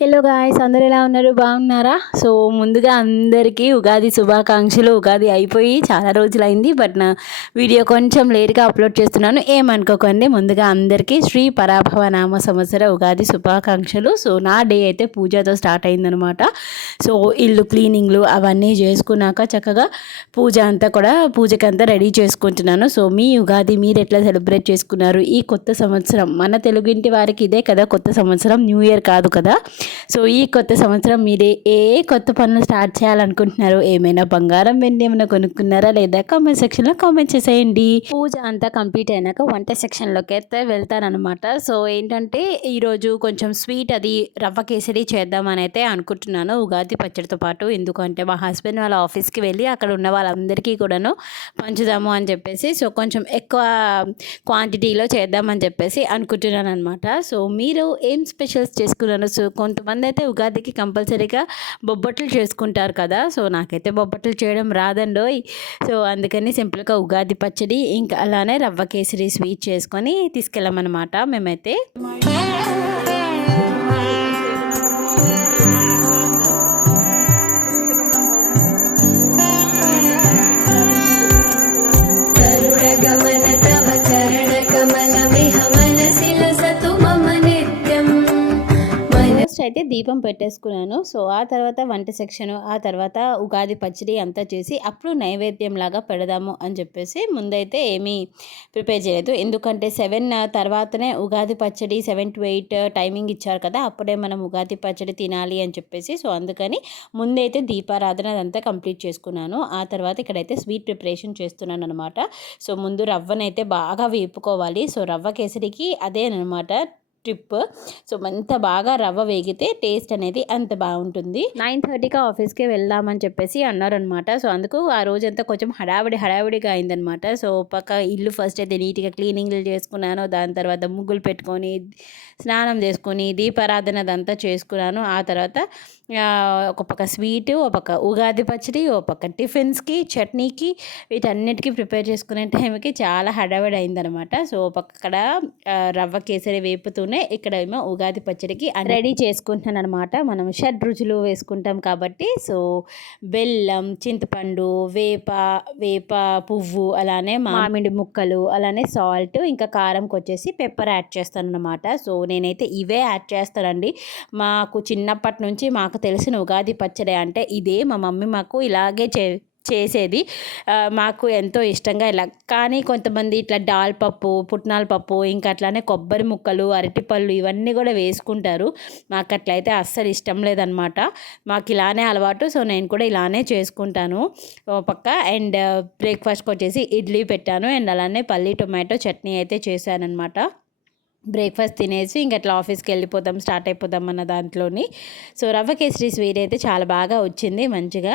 Hello guys, అందరు ఎలా ఉన్నారు? బాగున్నారా? సో ముందుగా అందరికీ ఉగాది శుభాకాంక్షలు. ఉగాది అయిపోయి చాలా రోజులైంది, బట్ నా వీడియో కొంచెం లేట్గా అప్లోడ్ చేస్తున్నాను, ఏమనుకోకండి. ముందుగా అందరికీ శ్రీ పరాభవ నామ సంవత్సర ఉగాది శుభాకాంక్షలు. సో నా డే అయితే పూజతో స్టార్ట్ అయిందనమాట. సో ఇల్లు క్లీనింగ్లు అవన్నీ చేసుకున్నాక చక్కగా పూజకంతా రెడీ చేసుకుంటున్నాను. సో మీ ఉగాది మీరు ఎట్లా సెలబ్రేట్ చేసుకున్నారు? ఈ కొత్త సంవత్సరం మన తెలుగింటి వారికి ఇదే కదా కొత్త సంవత్సరం, న్యూ ఇయర్ కాదు కదా. సో ఈ కొత్త సంవత్సరం మీరే ఏ కొత్త పనులు స్టార్ట్ చేయాలనుకుంటున్నారు? ఏమైనా బంగారం వెండి ఏమైనా కొనుక్కున్నారా లేదా? కామెంట్ సెక్షన్లో కామెంట్ చేసేయండి. పూజ అంతా కంప్లీట్ అయినాక వంట సెక్షన్లోకి అయితే వెళ్తానమాట. సో ఏంటంటే ఈరోజు కొంచెం స్వీట్ అది రవ్వ కేసరి చేద్దామని అయితే అనుకుంటున్నాను, ఉగాది పచ్చడితో పాటు. ఎందుకంటే మా హస్బెండ్ వాళ్ళ ఆఫీస్కి వెళ్ళి అక్కడ ఉన్న వాళ్ళందరికీ కూడాను పంచుదాము అని చెప్పేసి, సో కొంచెం ఎక్కువ క్వాంటిటీలో చేద్దామని చెప్పేసి అనుకుంటున్నాను అనమాట. సో మీరు ఏం స్పెషల్స్ చేసుకున్నారు? సో కొంతమంది అయితే ఉగాదికి కంపల్సరీగా బొబ్బట్లు చేసుకుంటారు కదా. సో నాకైతే బొబ్బట్లు చేయడం రాదండోయ్. సో అందుకని సింపుల్గా ఉగాది పచ్చడి ఇంకా అలానే రవ్వ కేసరి స్వీట్ చేసుకొని తీసుకెళ్ళామన్నమాట మేమైతే. అయితే దీపం పెట్టేసుకున్నాను. సో ఆ తర్వాత వంట సెక్షను, ఆ తర్వాత ఉగాది పచ్చడి అంతా చేసి అప్పుడు నైవేద్యం లాగా పెడదాము అని చెప్పేసి ముందైతే ఏమీ ప్రిపేర్ చేయలేదు. ఎందుకంటే 7 తర్వాతనే ఉగాది పచ్చడి 7 to 8 టైమింగ్ ఇచ్చారు కదా, అప్పుడే మనం ఉగాది పచ్చడి తినాలి అని చెప్పేసి. సో అందుకని ముందైతే దీపారాధన అదంతా కంప్లీట్ చేసుకున్నాను. ఆ తర్వాత ఇక్కడైతే స్వీట్ ప్రిపరేషన్ చేస్తున్నాను అనమాట. సో ముందు రవ్వనైతే బాగా వేపుకోవాలి. సో రవ్వ కేసరికి అదేనమాట ట్రిప్. సో అంత బాగా రవ్వ వేగితే టేస్ట్ అనేది అంత బాగుంటుంది. 9:30కి ఆఫీస్కి వెళ్దామని చెప్పేసి అన్నారనమాట. సో అందుకు ఆ రోజంతా కొంచెం హడావిడిగా అయిందనమాట. సో పక్క ఇల్లు ఫస్ట్ అయితే నీట్గా క్లీనింగ్లు చేసుకున్నాను. దాని తర్వాత ముగ్గులు పెట్టుకొని స్నానం చేసుకొని దీపారాధన అదంతా చేసుకున్నాను. ఆ తర్వాత ఒక పక్క స్వీటు, ఒక పక్క ఉగాది పచ్చడి, ఒక పక్క టిఫిన్స్కి చట్నీకి వీటన్నిటికీ ప్రిపేర్ చేసుకునే టైంకి చాలా హడావిడి అయిందనమాట. సో పక్కడ రవ్వ కేసరి వేపుతూనే ఇక్కడ ఏమో ఉగాది పచ్చడికి రెడీ చేసుకుంటున్నాను అనమాట. మనం 6 రుచులు వేసుకుంటాం కాబట్టి, సో బెల్లం, చింతపండు, వేప పువ్వు, అలానే మామిడి ముక్కలు, అలానే సాల్ట్, ఇంకా కారంకి వచ్చేసి పెప్పర్ యాడ్ చేస్తాను అనమాట. సో నేనైతే ఇవే యాడ్ చేస్తానండి. మాకు చిన్నప్పటి నుంచి మాకు తెలిసిన ఉగాది పచ్చడి అంటే ఇదే. మా మమ్మీ మాకు ఇలాగే చేసేది. మాకు ఎంతో ఇష్టంగా ఇలా. కానీ కొంతమంది ఇట్లా డాల్ పప్పు, పుట్నాల పప్పు, ఇంకా అట్లానే కొబ్బరి ముక్కలు, అరటిపళ్ళు ఇవన్నీ కూడా వేసుకుంటారు. మాకు అట్లయితే అస్సలు ఇష్టం లేదనమాట. మాకు ఇలానే అలవాటు. సో నేను కూడా ఇలానే చేసుకుంటాను పక్క. అండ్ బ్రేక్ఫాస్ట్కి వచ్చేసి ఇడ్లీ పెట్టాను. అండ్ అలానే పల్లి టొమాటో చట్నీ అయితే చేశానమాట. బ్రేక్ఫాస్ట్ తినేసి ఇంక అట్లా ఆఫీస్కి స్టార్ట్ అయిపోదాం అన్న దాంట్లోని. సో రవ్వ కేసరి స్వీట్ అయితే చాలా బాగా వచ్చింది, మంచిగా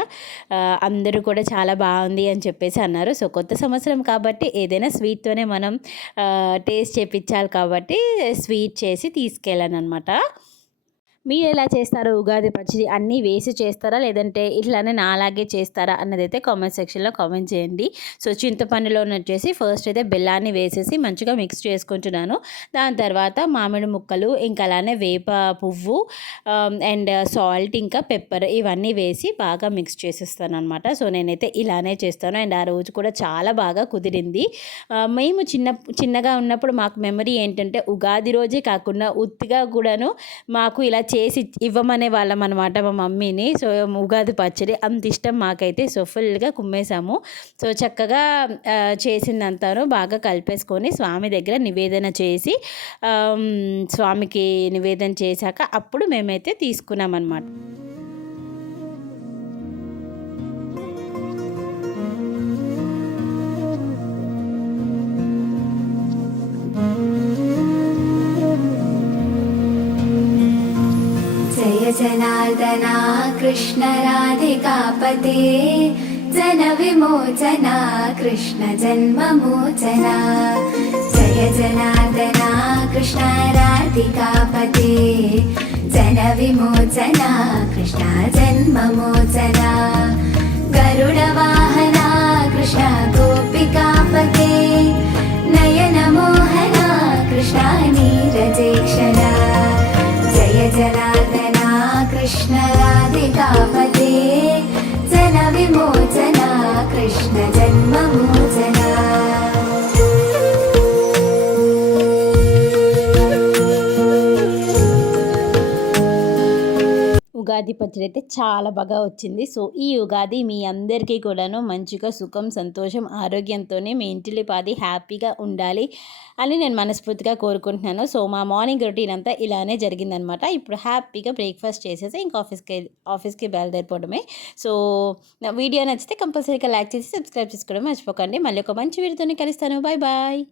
అందరూ కూడా చాలా బాగుంది అని చెప్పేసి అన్నారు. సో కొత్త సంవత్సరం కాబట్టి ఏదైనా స్వీట్తోనే మనం టేస్ట్ చేయించాలి కాబట్టి స్వీట్ చేసి తీసుకెళ్ళాను అనమాట. మీరు ఎలా చేస్తారో ఉగాది పచ్చడి అన్నీ వేసి చేస్తారా, లేదంటే ఇట్లానే నాలాగే చేస్తారా అన్నదైతే కామెంట్ సెక్షన్లో కామెంట్ చేయండి. సో చింతపండులో వచ్చేసి ఫస్ట్ అయితే బెల్లాన్ని వేసేసి మంచిగా మిక్స్ చేసుకుంటున్నాను. దాని తర్వాత మామిడి ముక్కలు, ఇంకా అలానే వేప పువ్వు అండ్ సాల్ట్, ఇంకా పెప్పర్ ఇవన్నీ వేసి బాగా మిక్స్ చేసేస్తాను అనమాట. సో నేనైతే ఇలానే చేస్తాను. అండ్ ఆ రోజు కూడా చాలా బాగా కుదిరింది. మేము చిన్నగా ఉన్నప్పుడు మాకు మెమరీ ఏంటంటే ఉగాది రోజే కాకుండా ఉత్తిగా కూడాను మాకు ఇలా చేసి ఇవ్వమనే వాళ్ళం అనమాట మా మమ్మీని. సో ఉగాది పచ్చడి అంత ఇష్టం మాకైతే. సో ఫుల్గా కుమ్మేసాము. సో చక్కగా చేసిందంతాను బాగా కలిపేసుకొని స్వామి దగ్గర నివేదన చేసి స్వామికి నివేదన చేశాక అప్పుడు మేమైతే తీసుకున్నామన్నమాట. जनार्दना कृष्ण राधिकापते जन विमोचना कृष्ण जन्ममोचना। जय जनार्दना कृष्ण राधिकापते जन विमोचना कृष्ण जन्ममोचना। गरुडवाहना कृष्ण गोपिकापते नयनमोहना कृष्ण नीरजेक्षणा। जय जनार्दना कृष्ण राधिकापते जनविमोचना कृष्ण जन्ममोचना ఉగాది పచ్చడి అయితే చాలా బాగా వచ్చింది. సో ఈ ఉగాది మీ అందరికీ కూడాను మంచిగా సుఖం, సంతోషం, ఆరోగ్యంతోనే మీ ఇంటిల్లిపాది హ్యాపీగా ఉండాలి అని నేను మనస్ఫూర్తిగా కోరుకుంటున్నాను. సో మా మార్నింగ్ రొటీన్ అంతా ఇలానే జరిగిందనమాట. ఇప్పుడు హ్యాపీగా బ్రేక్ఫాస్ట్ చేసేసి ఇంకా ఆఫీస్కి బయలుదేరిపోవడమే. సో నా వీడియో నచ్చితే కంపల్సరీగా లైక్ చేసి సబ్స్క్రైబ్ చేసుకోవడం మర్చిపోకండి. మళ్ళీ ఒక మంచి వీడియోతోనే కలుస్తాను. Bye bye.